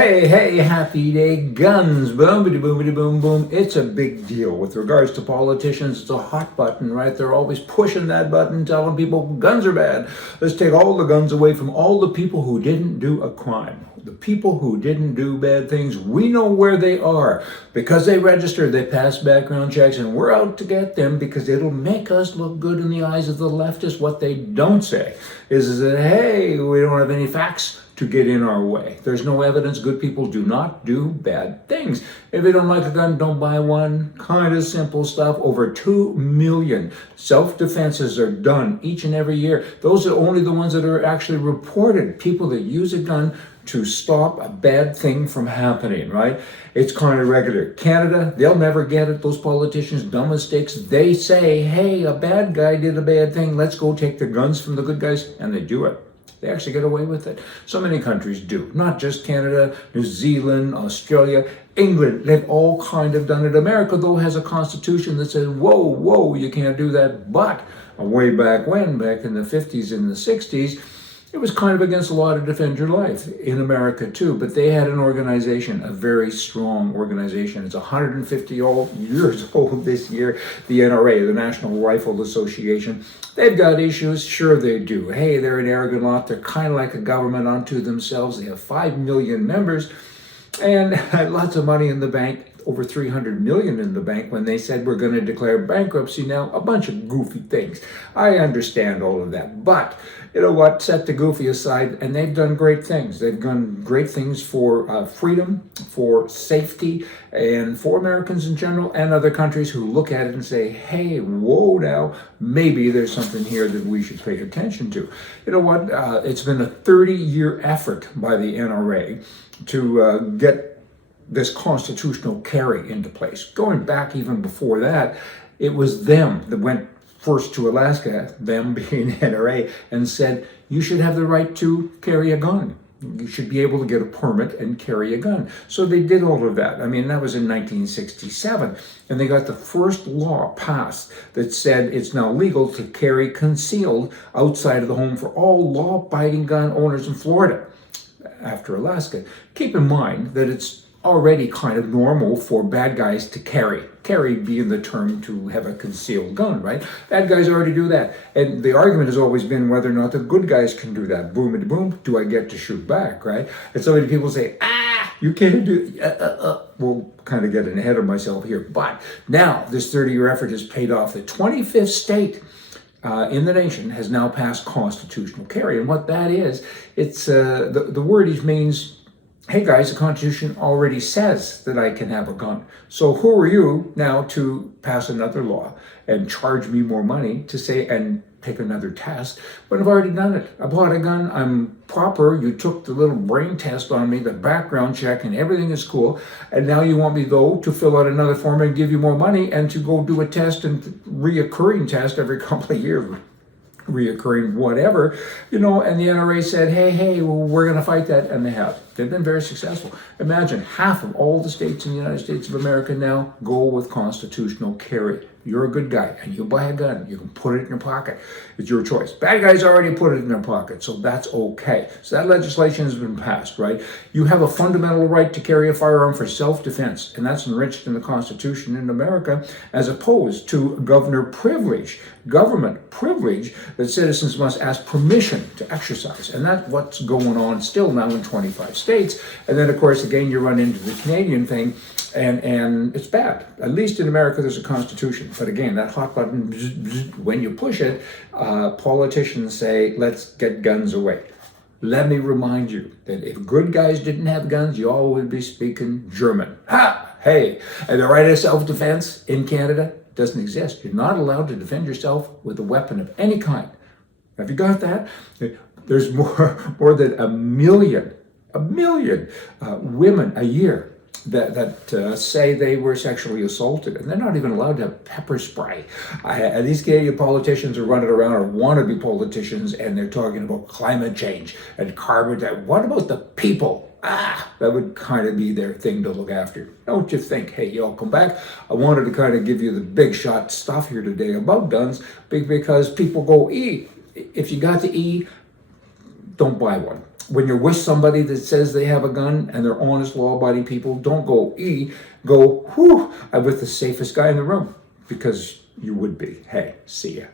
Hey, happy day, guns, boomity boomity boom boom. It's a big deal with regards to politicians. It's a hot button, right? They're always pushing that button, telling people guns are bad. Let's take all the guns away from all the people who didn't do a crime. The people who didn't do bad things, we know where they are. Because they registered, they pass background checks, and we're out to get them because it'll make us look good in the eyes of the leftists. What they don't say is that, hey, we don't have any facts to get in our way. There's no evidence. Good people do not do bad things. If you don't like a gun, don't buy one. Kind of simple stuff. Over 2 million self-defenses are done each and every year. Those are only the ones that are actually reported. People that use a gun to stop a bad thing from happening, right? It's kind of regular. Canada, they'll never get it. Those politicians, dumb mistakes. They say, hey, a bad guy did a bad thing. Let's go take the guns from the good guys. And they do it. They actually get away with it. So many countries do. Not just Canada, New Zealand, Australia, England. They've all kind of done it. America, though, has a constitution that says, whoa, you can't do that. But way back when, back in the 50s and the 60s, it was kind of against the law to defend your life in America too, but they had an organization, a very strong organization. It's 150 years old this year, the NRA, the National Rifle Association. They've got issues, sure they do. Hey, they're an arrogant lot. They're kind of like a government unto themselves. They have 5 million members and lots of money in the bank. Over 300 million in the bank when they said we're going to declare bankruptcy. Now, a bunch of goofy things. I understand all of that. But, you know what, set the goofy aside, and they've done great things. They've done great things for freedom, for safety, and for Americans in general, and other countries who look at it and say, hey, whoa now, maybe there's something here that we should pay attention to. You know what, it's been a 30-year effort by the NRA to get this constitutional carry into place. Going back even before that, it was them that went first to Alaska, them being NRA, and said, you should have the right to carry a gun. You should be able to get a permit and carry a gun. So they did all of that. I mean, that was in 1967. And they got the first law passed that said it's now legal to carry concealed outside of the home for all law-abiding gun owners in Florida after Alaska. Keep in mind that it's already kind of normal for bad guys to carry being the term to have a concealed gun, right? Bad guys already do that. And the argument has always been whether or not the good guys can do that. Boom and boom, do I get to shoot back, right? And so many people say, you can't do We'll kind of getting ahead of myself here. But now this 30-year effort has paid off. The 25th state in the nation has now passed constitutional carry. And what that is, it's the wordage means, hey guys, the Constitution already says that I can have a gun. So who are you now to pass another law and charge me more money to say and take another test when I've already done it? I bought a gun, I'm proper, you took the little brain test on me, the background check, and everything is cool. And now you want me, though, to fill out another form and give you more money and to go do a test and reoccurring test every couple of years. Reoccurring whatever, and the NRA said, hey, well, we're going to fight that, and they have. They've been very successful. Imagine half of all the states in the United States of America now go with constitutional carry. You're a good guy, and you buy a gun. You can put it in your pocket. It's your choice. Bad guys already put it in their pocket, so that's okay. So that legislation has been passed, right? You have a fundamental right to carry a firearm for self-defense, and that's enriched in the Constitution in America, as opposed to government privilege that citizens must ask permission to exercise. And that's what's going on still now in 25 states. And then, of course, again, you run into the Canadian thing, and it's bad. At least in America, there's a constitution. But again, that hot button, when you push it, politicians say, let's get guns away. Let me remind you that if good guys didn't have guns, you all would be speaking German. Hey, and the right of self-defense in Canada doesn't exist. You're not allowed to defend yourself with a weapon of any kind. Have you got that? There's more than a million women a year that say they were sexually assaulted, and they're not even allowed to have pepper spray. And these Canadian politicians are running around, or wannabe politicians, and they're talking about climate change and carbon. What about the people? That would kind of be their thing to look after. Don't you think? Hey, y'all, come back. I wanted to kind of give you the big shot stuff here today about guns, because people go, if you got the don't buy one. When you're with somebody that says they have a gun and they're honest, law-abiding people, don't go go, whew, I'm with the safest guy in the room, because you would be. Hey, see ya.